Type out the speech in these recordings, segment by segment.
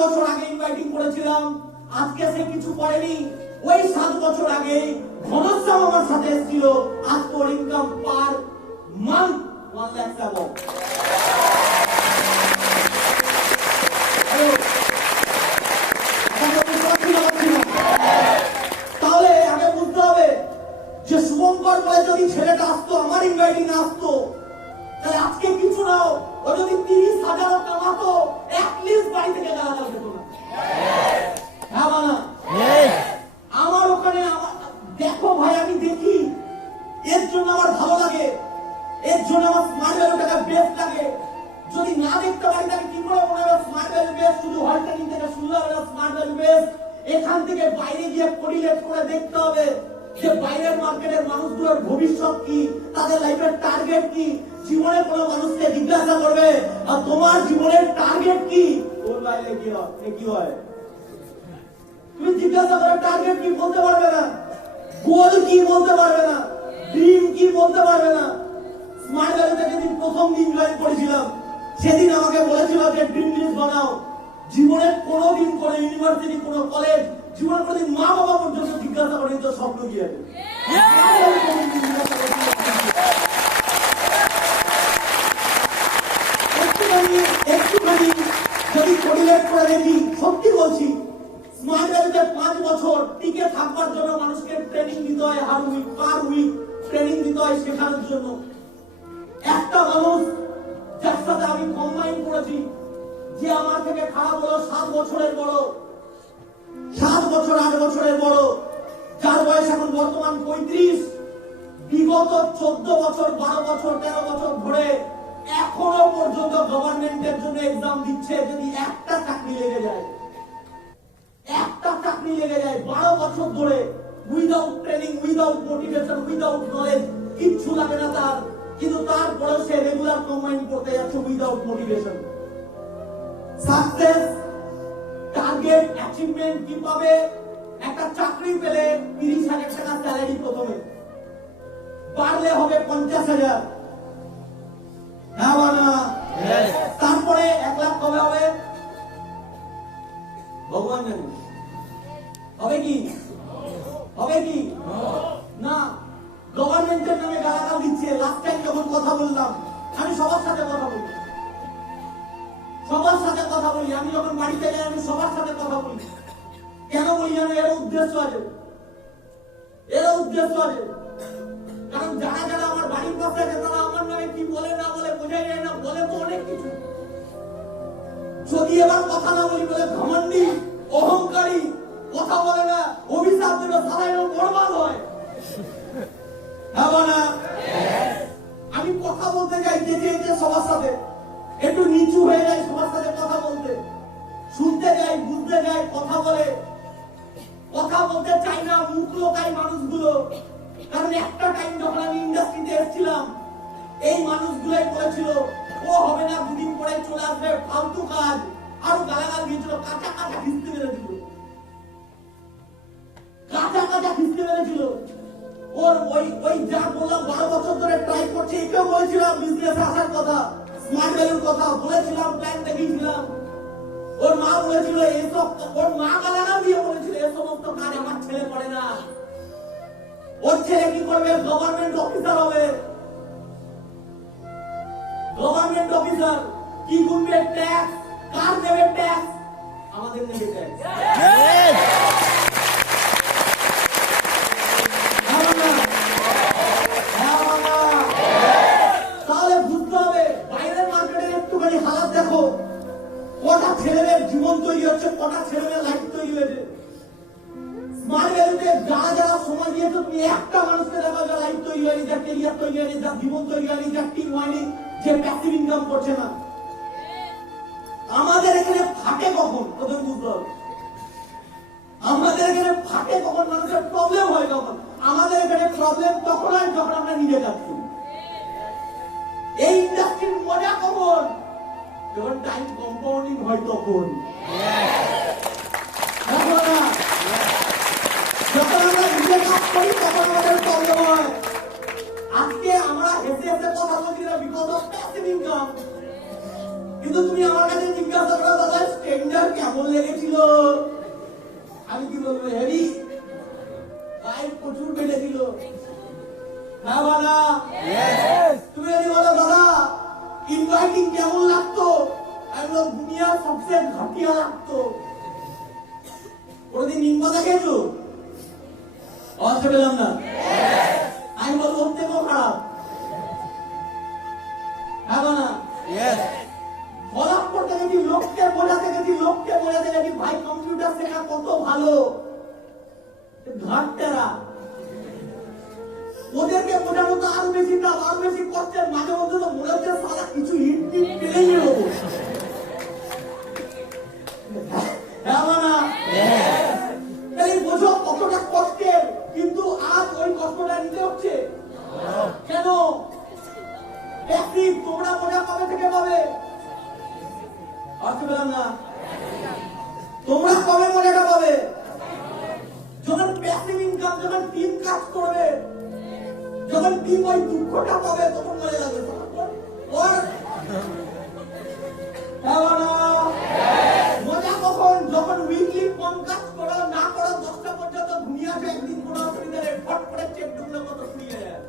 বছর আগে ইনভাইটিং করেছিলাম, আজকে সে কিছু করেনি। ওই 7 বছর আগে ঘনশ্যাম আমার সাথে এসেছিল, আজকে ওর ইনকাম পার মান্থ 1 লাখ টাকা। তাহলে আগে বুঝতে হবে যে শুভঙ্কর বলে যদি ছেলেটা আসতো, আমার ইনভাইটিং না আসতো, তাহলে আজকে কিছু নাও, ও যদি 30,000 কামাতো, অ্যাটলিস্ট বাড়ি থেকে গালাগাল খেত না। হ্যাঁ বানা, আমার ওখানে দেখো ভাই, আমি দেখি, এর জন্য আমার ভালো লাগে, এর জন্য আমার স্মার্ট ভ্যালুটাকে বেস্ট লাগে। যদি না দেখতে পারি তাহলে কি করে মনে হবে স্মার্ট ভ্যালু বেস্ট? শুধু হল ট্রেনিং থেকে শুরু হবে না স্মার্ট ভ্যালু বেস্ট, এখান থেকে বাইরে গিয়ে কোরিলেট করে দেখতে হবে যে বাইরের মার্কেটের মানুষগুলোর ভবিষ্যৎ কি, তাদের লাইফের টার্গেট কি। জীবনে কোনো মানুষকে জিজ্ঞাসা করবে আর তোমার জীবনের টার্গেট কি, ওর বাইরে কি হয়, তুমি জিজ্ঞাসা করে টার্গেট কি বলতে পারবে না, গোল কি বলতে পারবে না, ড্রিম কি বলতে পারবে না। স্মার্ট ভ্যালুতে যেদিন প্রথম দিন জয়েন করেছিলাম, সেদিন আমাকে বলেছিল যে ড্রিম লিস্ট বানাও। জীবনে কোনোদিন কোনো ইউনিভার্সিটি, কোনো কলেজ, জীবনে কোনোদিন মা বাবা পর্যন্ত জিজ্ঞাসা করেনি তো স্বপ্ন কি আছে। একটুখানি যদি কোরিলেট করে দেখি, সত্যি বলছি, স্মার্ট ভ্যালুতে 5 বছর টিকে থাকবার জন্য মানুষকে ট্রেনিং দিতে হয়, হার উইক পার উইক ট্রেনিং দিতে হয় শেখানোর জন্য। একটা মানুষ যার সাথে আমি কম্বাইন করেছি, যে আমার থেকে খারাপ হলো 7 বছরের বড়, 7 বছর 8 বছরের বড়, যার বয়স এখন বর্তমান 35, বিগত 14 বছর 12 বছর 13 বছর ধরে এখনো পর্যন্ত গভর্নমেন্টের জন্য এক্সাম দিচ্ছে। যদি একটা চাকরি লেগে যায়, 12 বছর ধরে, without training, without motivation, without knowledge, কিচ্ছু লাগে না তার, কিন্তু তারপরেও সে রেগুলার কম্বাইন করতে যাচ্ছে without motivation. Success, target, achievement কি পাবে? একটা চাকরি পেলে 30,000 টাকা স্যালারি প্রথমে, পারলে হবে 50,000, হ্যাঁ না? তারপরে 1 লাখ কবে হবে ভগবান জানে। হবে কি না? গভর্নমেন্টের নামে গালাগাল দিচ্ছে। লাস্ট টাইম যখন কথা বললাম, আমি সবার সাথে কথা বলি, আমি যখন বাড়িতে যাই আমি সবার সাথে কথা বলি। কেন বলি জানো? এর উদ্দেশ্য আছে, কারণ যারা আমার বাড়ির পাশে আছে তারা আমার নামে কি বলে না বলে বোঝাই যায় না, বলে তো অনেক কিছু। যদি এবার কথা না বলি বলে ঘমন্ডি, অহংকারী, কথা বলে না, অভিশাপ দেবে, সারা বরবাদ হয়। হ্যাঁ না? আমি কথা বলতে যাই যেতে সবার সাথে, একটু নিচু হয়ে যাই সবার সাথে কথা বলতে, শুনতে যাই, বুঝতে যাই, কথা বলতে চাই না, মুখ লোকাই মানুষগুলো। কারণ একটা টাইম যখন আমি ইন্ডাস্ট্রিতে এসেছিলাম, এই মানুষগুলোই বলেছিল ও হবে না, 2 দিন পরে চলে আসবে, ফালতু কাজ, আরো গালাগাল দিয়েছিল, কাঁচা খিস্তি মেরেছিল। ওর ওই যা বললাম 12 বছর ধরে ট্রাই করছে, একেও বলেছিলাম বিজনেসে আসার কথা, স্মার্ট ভ্যালুর কথা বলেছিলাম, প্ল্যান দেখিয়েছিলাম। ওর মা বলেছিল এসব, ওর মা গালাগাল দিয়ে বলেছিল এই সমস্ত কাজ আমার ছেলে করে না। ওর ছেলে কি করবে? গভর্নমেন্ট অফিসার হবে। গভর্নমেন্ট অফিসার কি গুনবে? ট্যাক্স। কার দেবে ট্যাক্স? আমাদের নেবে ট্যাক্স। তাহলে বুঝতে হবে বাইরের মার্কেটের একটুখানি হালাত দেখো, কটা ছেলেদের জীবন তৈরি হচ্ছে, কটা ছেলেদের লাইফ তৈরি হয়েছে। স্মার্ট ভ্যালুতে যারা সময় দিয়েছে, তুমি একটা মানুষকে দেখো যার লাইফ তৈরি হয়নি, যার ক্যারিয়ার তৈরি হয়নি, যার জীবন তৈরি হয়নি, যার টিম হয়নি, যে প্যাসিভ ইনকাম করছে না। আমাদের এখানে ফাটে কখন? প্রথম বুঝতে হবে আমাদের এখানে ফাটে কখন, মানুষের প্রবলেম হয় কখন। আমাদের এখানে প্রবলেম তখন হয় যখন আমরা নিজে যাচ্ছি। এই ইন্ডাস্ট্রির মজা কখন? যখন টাইম কম্পাউন্ডিং হয় তখন। যখন আমরা নিজে কাজ করি তখন আমাদের প্রবলেম হয়। আজকে আমরা হেসে হেসে কথা বলছি না বিকজ অফ প্যাসিভ ইনকাম। কিন্তু তুমি আমার কাছে জিজ্ঞাসা করো দাদা স্ট্যান্ডার্ড কেমন বলবো হেভি বাইক প্রচুর বেড়ে দিল। হ্যাঁ দাদা, তুমি যদি বলো দাদা ইনভাইটিং কেমন লাগতো, একদম দুনিয়া সবচেয়ে ঘাটিয়া লাগতো। কোনদিন নিম্বা দেখেছো? অবশ্যই পেলাম না। আমি বলবো ওর থেকেও খারাপ। হ্যাঁ না, ফলাপ করতে গেছি, লোককে বোঝাতে গেছি, ভাই কম্পিউটার শেখা কত ভালো। ঘাটতেরা ওদেরকে বোঝানো তো আরো বেশি দাম, আরো বেশি কষ্টের। মাঝে মধ্যে তো মনে হচ্ছে সারা কিছু হিট পেলেই নেবো। বোঝো কতটা কষ্টের, কিন্তু আজ ওই কষ্টটা নিতে হচ্ছে কেন? তোমরা মজা কবে থেকে পাবে? পেলাম না। তোমরা কবে মজাটা পাবে? যখন প্যাসিভ ইনকাম, যখন টিম কাজ করবে, যখন টিম ওই দুঃখটা পাবে, তখন মজা লাগবে। মজা কখন? যখন উইকলি কম কাজ করো, না করো, 10টা পর্যন্ত ঘুমিয়ে আসে, একদিন কোনো অসুবিধা নেই, ফট করে চেক ঢুকলে কত ফুরিয়ে যায়।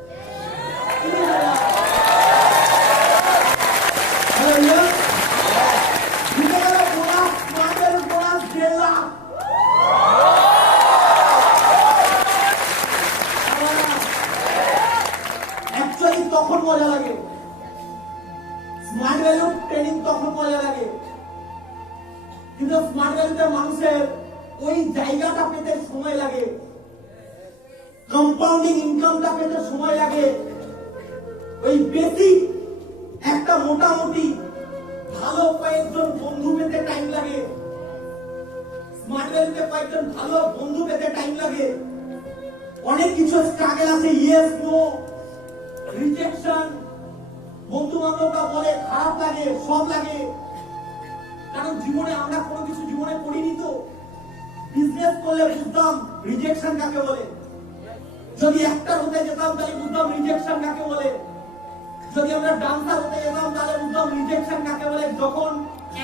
তখন মজা লাগে, স্মার্ট ভ্যালু ট্রেনিং তখন মজা লাগে। কিন্তু স্মার্ট ভ্যালুতে মানুষের ওই জায়গাটা পেতে সময় লাগে, কম্পাউন্ডিং ইনকামটা পেতে সময় লাগে, ওই বেসিক একটা মোটামুটি ভালো কয়েকজন বন্ধু পেতে টাইম লাগে। স্মার্ট ভ্যালুতে কয়েকজন ভালো বন্ধু পেতে টাইম লাগে। অনেক কিছু স্ট্রাগল আছে, ইয়েস নো, রিজেকশন, বন্ধু বান্ধবরা বলে, খারাপ লাগে, সব লাগে। কারণ জীবনে আমরা কোনো কিছু জীবনে করিনি তো। বিজনেস করলে বুঝতাম রিজেকশন কাকে বলে, যদি একটা হতে যেতাম তাহলে বুঝতাম রিজেকশন কাকে বলে, যদি আমরা ডান্সার হতে যেতাম তাহলে বুঝতাম রিজেকশন কাকে বলে। যখন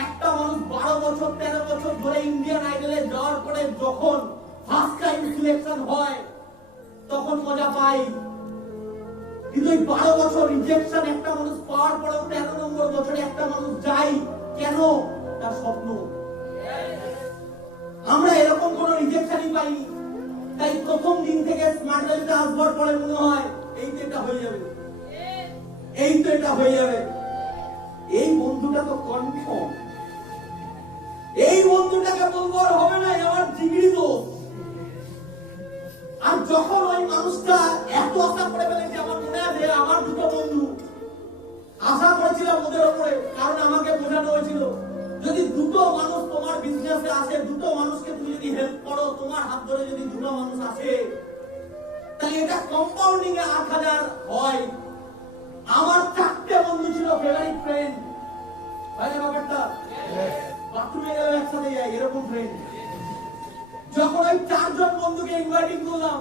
একটা মানুষ 12 বছর 13 বছর ধরে ইন্ডিয়ান আইডলে যাওয়ার পরে যখন ফার্স্ট টাইম সিলেকশন হয়, তখন মজা পাই। কিন্তু এই 12 বছর রিজেকশন একটা মানুষ পাওয়ার পরেও 13 নম্বর বছরে একটা মানুষ যায় কেন? তার স্বপ্ন। আমরা এরকম কোন রিজেকশনই পাইনি। তাই প্রথম দিন থেকে স্মার্ট ভ্যালুতে আসবার পরে মনে হয় এই তো এটা হয়ে যাবে, এই তো এটা হয়ে যাবে। এই বন্ধুটা তো কনফার্ম, এই বন্ধুটাকে বলবো আর হবে না, আমার জিগিরি দোষ। আর যখন ওই মানুষটা এত আশা করে ফেলেছে, আমার মনে আছে আমার দুটো বন্ধু আশা করেছিলাম ওদের উপরে, কারণ আমাকে বোঝানো হয়েছিল যদি দুটো মানুষ তোমার বিজনেসে আসে, দুটো মানুষকে তুমি যদি হেল্প করো, তোমার হাত ধরে যদি দুটো মানুষ আসে, তাহলে এটা কম্পাউন্ডিং এ 8000 হয়। আমার 4টে বন্ধু ছিল, ফেভারিট ফ্রেন্ড, বাইরে ব্যাপারটা বাথরুমে গেলে একসাথে যাই, এরকম ফ্রেন্ড। যখন ওই 4 জন বন্ধুকে ইনভাইটিং করলাম,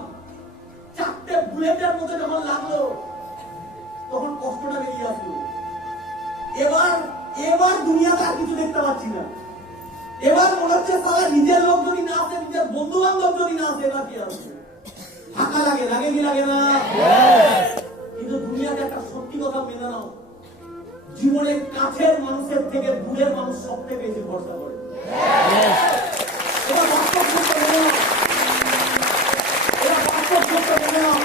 4টে বুলেটের মতো যখন লাগলো, তখন কষ্টটা বেরিয়ে আসলো। এবার দুনিয়াতে আর কিছু দেখতে পাচ্ছি না। এবার মনে হচ্ছে সারা নিজের লোক যদি না আসে, নিজের বন্ধু বান্ধব যদি না আসে, এবার কি আসবে? ফাঁকা লাগে, লাগে কি লাগে না? কিন্তু দুনিয়াতে একটা সত্যি কথা মেনে নাও, জীবনের কাছের মানুষের থেকে দূরের মানুষ সবথেকে বেশি ভরসা করে। এটা বাস্তব সত্য মেনে নাও, এটা বাস্তব সত্য মেনে নাও।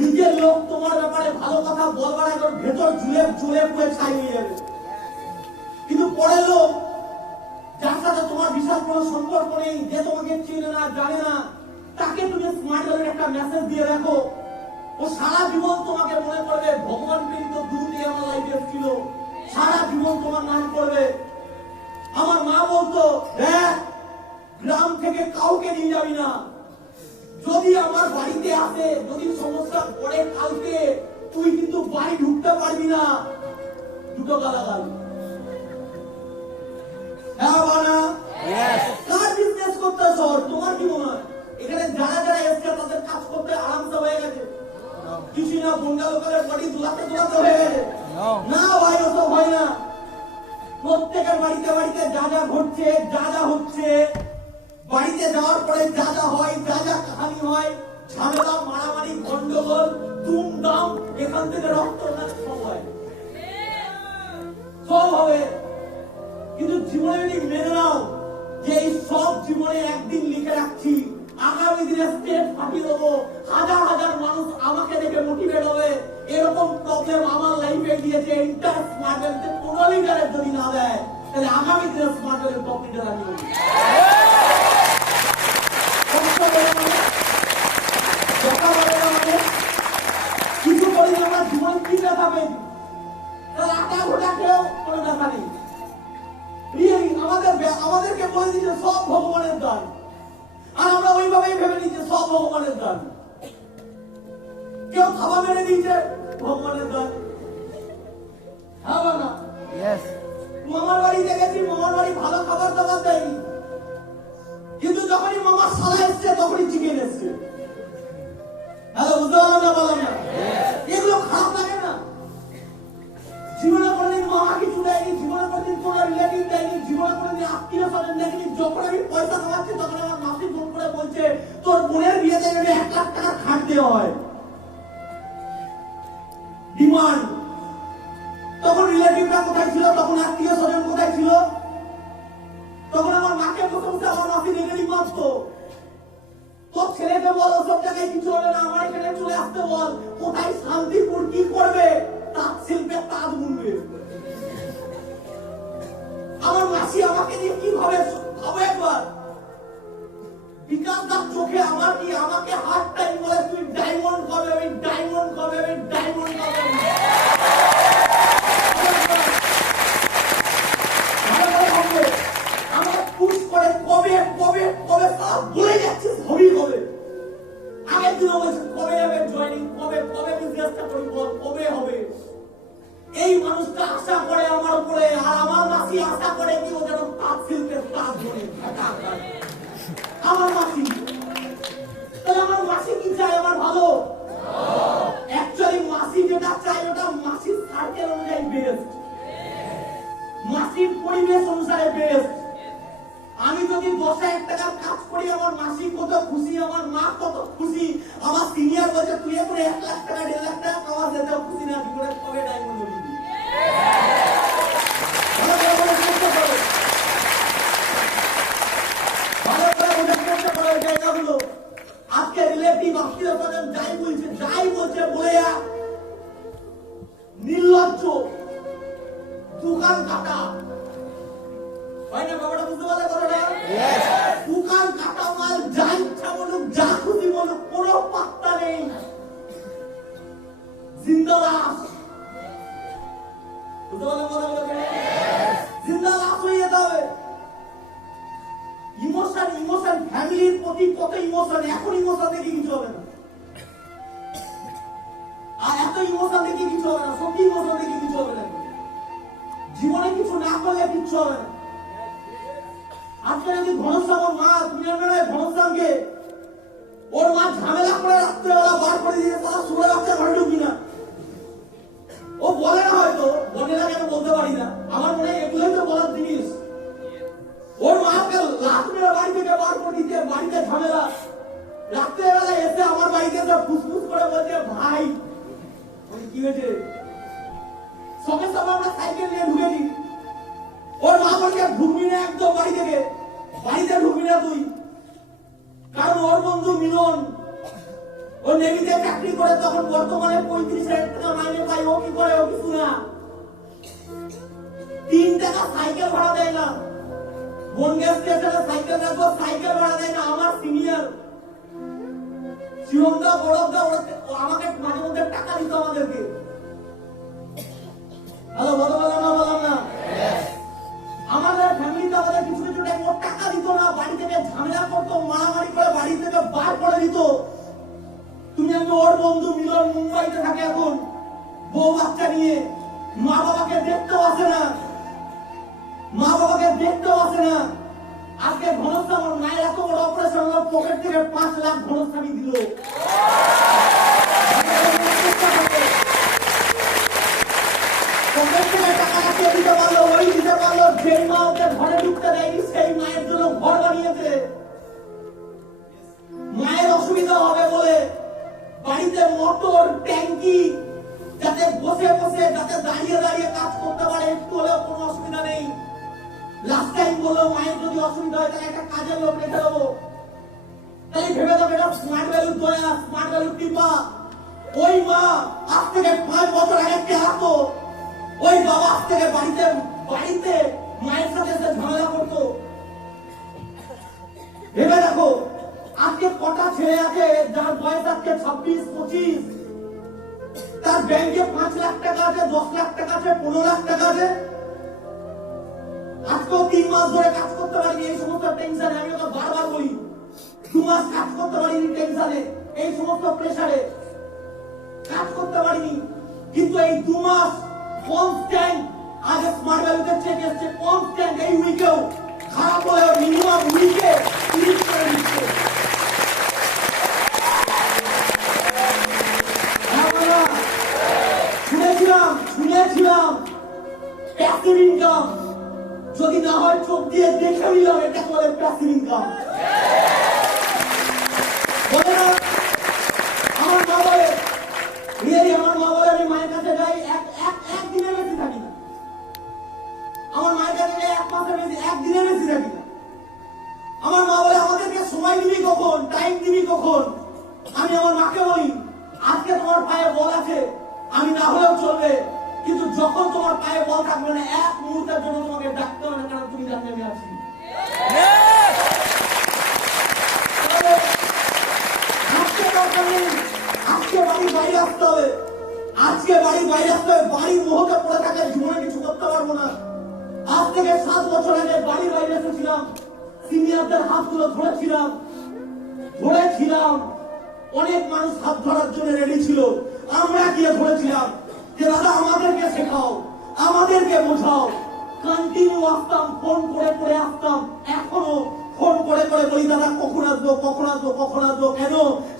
নিজের লোক তোমার ব্যাপারে ভালো কথা বলবার আগে ভেতর ঝুলে পুড়ে ছাই হয়ে যাবে, কিন্তু পরের লোক যার সাথে তোমার বিশাল কোনো সম্পর্ক নেই, যে তোমাকে চিনে না, জানে না, তাকে তুমি স্মার্ট ভ্যালুর একটা মেসেজ দিয়ে রাখো, ও সারা জীবন তোমাকে মনে করবে। ভগবান প্রেরিত গুরুটি আমার লাইফে ছিল, সারা জীবন তোমার নাম করবে। আমার মা বলতো, গ্রাম থেকে কাউকে নিয়ে যাবি না, যদি আমার বাড়িতে আসে, যদি সমস্যা পড়ে কালকে, তুই কিন্তু বাড়ি ঢুকতে পারবি না। দুটো গালাগাল। কার বিজনেস করতে শহর? তোমার কি মনে হয় এখানে যারা যারা এসছে তাদের কাজ করতে আরামসে হয়ে গেছে? কিছু না, বন্ডা লোকের বডি দোলাতে হয়ে গেছে না ভাই, ওসব হয় না। প্রত্যেকের বাড়িতে বাড়িতে যা যা ঘটছে, যা যা হচ্ছে, বাড়িতে যাওয়ার পরে যা যা হয়, যা যা কাহিনী হয়, ঝামেলা, মারামারি, গন্ডগোল, দুমদাম, এখান থেকে রক্ত সব হয়, সব হবে। কিন্তু জীবনে যদি মেনে নাও যে এই সব জীবনে একদিন লিখে রাখছি, আগামী দিনে স্টেট ফাটিয়ে দেবো, হাজার হাজার মানুষ আমাকে দেখে মোটিভেট হবে, এরকম প্রবলেম আমার লাইফে দিয়েছে ইন্টার স্মার্ট ভ্যালিতে 15 লিটারের যদি না দেয়, তাহলে আগামী দিনে স্মার্ট ভ্যালির টপ লিটার আমি হবো। কিছু করি আমরা জীবনে কি ব্যথা পেয়েছি, আটা ঘোটা কেউ কোনো ব্যথা নেই। আমাদেরকে বলে দিচ্ছে সব ভগবানের দান, আর আমরা ওইভাবেই ভেবে নিচ্ছি সব ভগবানের দান। কেউ খাওয়া মেরে দিয়েছে ভগবানের দান, হ্যাঁ না? মামার বাড়ি দেখেছি, মামার বাড়ি ভালো খাবার দাবার দেয়নি, কিন্তু যখনই মামার শালা এসছে তখনই চিকেন এসছে। হ্যালো, বুঝতে পারলাম না, বললাম না? এগুলো খারাপ লাগে না? জীবনে কোনোদিন মামা কিছু দেয়নি, জীবনে কোনোদিন কোনো রিলেটিভ দেয়নি, জীবনে কোনোদিন আত্মীয় স্বজন দেয়নি। যখন আমি পয়সা কামাচ্ছি তখন আমার মাসি ফোন করে বলছে তোর বোনের বিয়ে দেবে 1 লাখ টাকা খাটতে হয়, ডিমান্ড। তখন রিলেটিভরা কোথায় ছিল, তখন আত্মীয় স্বজন কোথায় ছিল? তখন আমার মাকে বসে বসে আমার মাসি রেগেলি মারতো, তোর ছেলেকে বল সব জায়গায় কিছু হবে না, আমার এখানে চলে আসতে বল। কোথায় শান্তিপুর কি করবে, তাঁত শিল্পে তাঁত বুনবে। আমার মাসি আমাকে দিয়ে কিভাবে ভাবো একবার, বিকাশ দার চোখে আমার কি, আমাকে হার্ড টাইম বলে তুই ডায়মন্ড কবে, ওই ডায়মন্ড কবে, ওই ডায়মন্ড কবে। আমার পুশ করে কবে কবে কবে বলে যাচ্ছিস, হবি কবে। আগের দিনও বলছে কবে হবে জয়েনিং, কবে কবে বিজনেসটা করি বল, কবে হবে। এই মানুষটা আশা করে আমার উপরে, আর আমার মাসি আশা করে কি ও যেন তাঁত শিল্পের তাঁত ধরে। আমার মাসি, তাহলে আমার মাসি কি চায় আমার ভালো? অ্যাকচুয়ালি মাসি যেটা চায় ওটা মাসির সার্কেল অনুযায়ী বেস্ট, মাসির পরিবেশ অনুসারে বেস্ট। আমি যদি 10,000 টাকার কাজ করি আমার মাসি কত খুশি, আমার মা কত খুশি। আমার সিনিয়র বলছে তুই এখন 1 লাখ টাকা 1.5 লাখ টাকা কামাস, যেতেও খুশি না, জীবনে কবে ডায়মন্ড হবি। ভালো করে বোঝার চেষ্টা করো এই জায়গাগুলো। আজকে রিলেটিভ আত্মীয় স্বজন যাই বলছে বলে নির্লজ্জ দোকান কাটা হয় না, বাবাটা বুঝতে পারলে কথাটা? দোকান কাটা মাল যা ইচ্ছা বলুক, যা খুশি বলুক, কোনো পাত্তা নেই। জিন্দা লাশ, বুঝতে পারলে কথাগুলোকে? জিন্দা লাশ হয়ে যেতে হবে। ইমোশন, ইমোশন, ফ্যামিলির প্রতি কত ইমোশন, এখন ইমোশন দেখে কিছু হবে না। আর এত ইমোশন দেখে কিছু হবে না, সত্যি ইমোশন দেখে কিছু হবে না। জীবনে কিছু না করলে কিছু হবে না। আজকে যদি ঘনশ্যাম মা, তুমি জানো ঘনশ্যামকে ওর মা ঝামেলা করে রাত্রেবেলা বার করে দিয়ে তারা শুয়ে বাচ্চা ঘরে ঢুকবি না, ও বলে না, হয়তো বলে না, কেন বলতে পারি না। আমার মনে হয় এগুলোই তো বলার জিনিস। ওর মাকে লাশ মেরে বাড়ি থেকে বার করে দিতে, বাড়িতে ঝামেলা। রাত্রেবেলা এসে আমার বাড়িতে এসে ফুসফুস করে বলছে ভাই কি হয়েছে, সঙ্গে সঙ্গে আমরা সাইকেল নিয়ে ঢুকে দিই। ওর মা বলছে ঢুকবি না একদম বাড়ি থেকে, বাড়িতে ঢুকবি না তুই, কারণ ওর বন্ধু মিলন ও নেভিতে চাকরি করে, তখন বর্তমানে 35,000 টাকা মাইনে পাই। ও কি করে, ও কিছু না, 3 টাকা সাইকেল ভাড়া দেয় না। বনগ্যাস স্টেশনে সাইকেল রাখবো, সাইকেল ভাড়া দেয় না। আমার সিনিয়র শিবমদা, বড়দা, আমাকে মাঝে মধ্যে টাকা দিত আমাদেরকে। হ্যালো, বললাম না? আমাদের ফ্যামিলিতে আমাদের কিছু কিছু টাইম ও টাকা দিত না, বাড়ি থেকে ঝামেলা করতো, মারামারি করে বাড়ি থেকে বার করে দিত। তুমি আমি ওর বন্ধু মিলন মুম্বাইতে থাকে এখন, বউ বাচ্চা নিয়ে, মা বাবাকে দেখতেও আসে না, মা বাবাকে দেখতেও আসে না। আজকে ঘনশ্যাম আমার মায়ের এত বড় অপারেশন হলো, পকেট থেকে 5 লাখ ঘনশ্যামই দিল। পকেট থেকে টাকা রাখিয়ে দিতে পারলো, ওই দিতে পারলো। যেই মা ওকে ঘরে ঢুকতে দেয়নি সেই মায়ের জন্য ঘর বানিয়েছে। মোটর ট্যাঙ্কি, যাতে বসে বসে, যাতে দাঁড়িয়ে দাঁড়িয়ে কাজ করতে পারে, একটু হলেও কোনো অসুবিধা নেই। লাস্ট টাইম বললো মায়ের যদি অসুবিধা হয় তাহলে একটা কাজের লোক রেখে দেবো। তাই ভেবে দেখো, এটা স্মার্ট ভ্যালু দয়া, স্মার্ট ভ্যালু টিপা। ওই মা আজ থেকে 5 বছর আগে কে আসতো, ওই বাবা আজ থেকে বাড়িতে বাড়িতে মায়ের সাথে এসে ঝামেলা করতো। ভেবে দেখো, আজকে কটা ছেলে আছে যার বয়স আজকে 26-25, তার ব্যাংকে 5 লাখ টাকা আছে, 10 লাখ টাকা আছে, 15 লাখ টাকা আছে। আজকেও 3 মাস ধরে কাজ করতে পারিনি এই সমস্ত টেনশনে। আমি ওকে বারবার বলি 2 মাস কাজ করতে পারিনি টেনশনে, এই সমস্ত প্রেসারে কাজ করতে পারিনি। কিন্তু এই 2 মাস কনস্ট্যান্ট, আগে স্মার্ট ভ্যালুতে চেক এসছে কনস্ট্যান্ট, এই উইকেও খারাপ হলেও মিনিমাম উইকে 30 করে দিচ্ছে। শুনেছিলাম প্যাসিভ ইনকাম, যদি না হয় চোখ দিয়ে দেখে নিলাম, এটা বলে প্যাসিভ ইনকাম। বলে না, আমার মা বলে, আমার মা বলে আমি মায়ের কাছে যাই একদিনের বেশি থাকি না। আমার মায়ের কাছে যাই 1 মাসের বেশি, একদিনের বেশি থাকি না। আমার মা বলে আমাদেরকে সময় দিবি কখন, টাইম দিবি কখন। আমি আমার মাকে বলি আজকে তোমার পায়ে বল আছে, আমি না হলেও চলবে, কিন্তু যখন তোমার পায়ে বল থাকবে না, 1 মুহূর্তের জন্য তোমাকে ডাকতে হবে না, কারণ তুমি জানতে আমি আছি। আজকে বাড়ির বাইরে আসতে হবে, আজকে বাড়ির বাইরে আসতে হবে। বাড়ির মোহকে পড়ে থাকে, জীবনে কিছু করতে পারবো না। আজ থেকে 7 বছর আগে বাড়ির বাইরে এসেছিলাম, সিনিয়রদের হাতগুলো ধরেছিলাম। অনেক মানুষ হাত ধরার জন্য রেডি ছিল, আমরা গিয়ে ধরেছিলাম যে দাদা আমাদেরকে শেখাও, আমাদেরকে বোঝাও। কন্টিনিউ আসতাম, ফোন করে করে আসতাম, এখনো ফোন করে করে বলি দাদা কখন আসবো, কখন আসবো, কখন আসবো। কেন?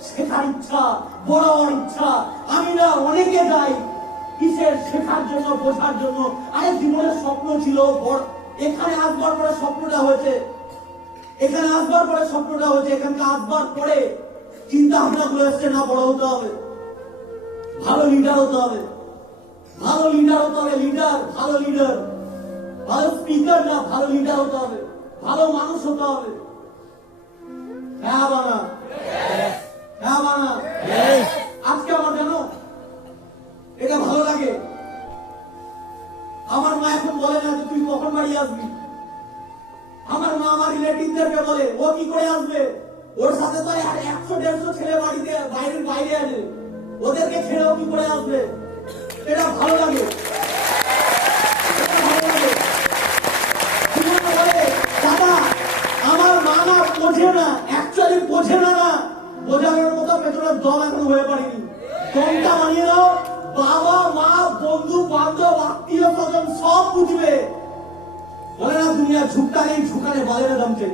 শেখার ইচ্ছা, বড় ইচ্ছা। আমি না অনেকে যাই কিসের? শেখার জন্য, বোঝার জন্য। আরে জীবনের স্বপ্ন ছিল, এখানে আসবার পরে স্বপ্নটা হয়েছে, এখানে আসবার পরে স্বপ্নটা হয়েছে, এখানকে আসবার পরে চিন্তা ভাবনা গুলো এসছে, না বড় হতে হবে, ভালো লিডার হতে হবে, ভালো লিডার হতে হবে, লিডার, ভালো লিডার, ভালো স্পিকার না, ভালো লিডার হতে হবে, ভালো মানুষ হতে হবে। হ্যাঁ বানা, হ্যাঁ বানা। আজকে আমার জানো এটা ভালো লাগে, আমার মা এখন বলে না যে তুই কখন বাড়ি আসবি। আমার মা আমার রিলেটিভদেরকে বলে ও কি করে আসবে, ওর সাথে তো 100-150 ছেলে বাড়িতে বাইরে আছে, ওদেরকে ছেড়ে ও কি করে আসবে। এটা ভালো লাগে, বলে দাদা আমার মা না বোঝে না, অ্যাকচুয়ালি বোঝে না, বোঝানোর মতো পেছনের দম এখন হয়ে পারিনি। দমটা বানিয়ে দাও, বাবা মা বন্ধু বান্ধব আত্মীয় স্বজন সব বুঝবে। বলে না দুনিয়া ঝুঁকটা নেই, ঝুঁকানে বাজারে দাম চাই।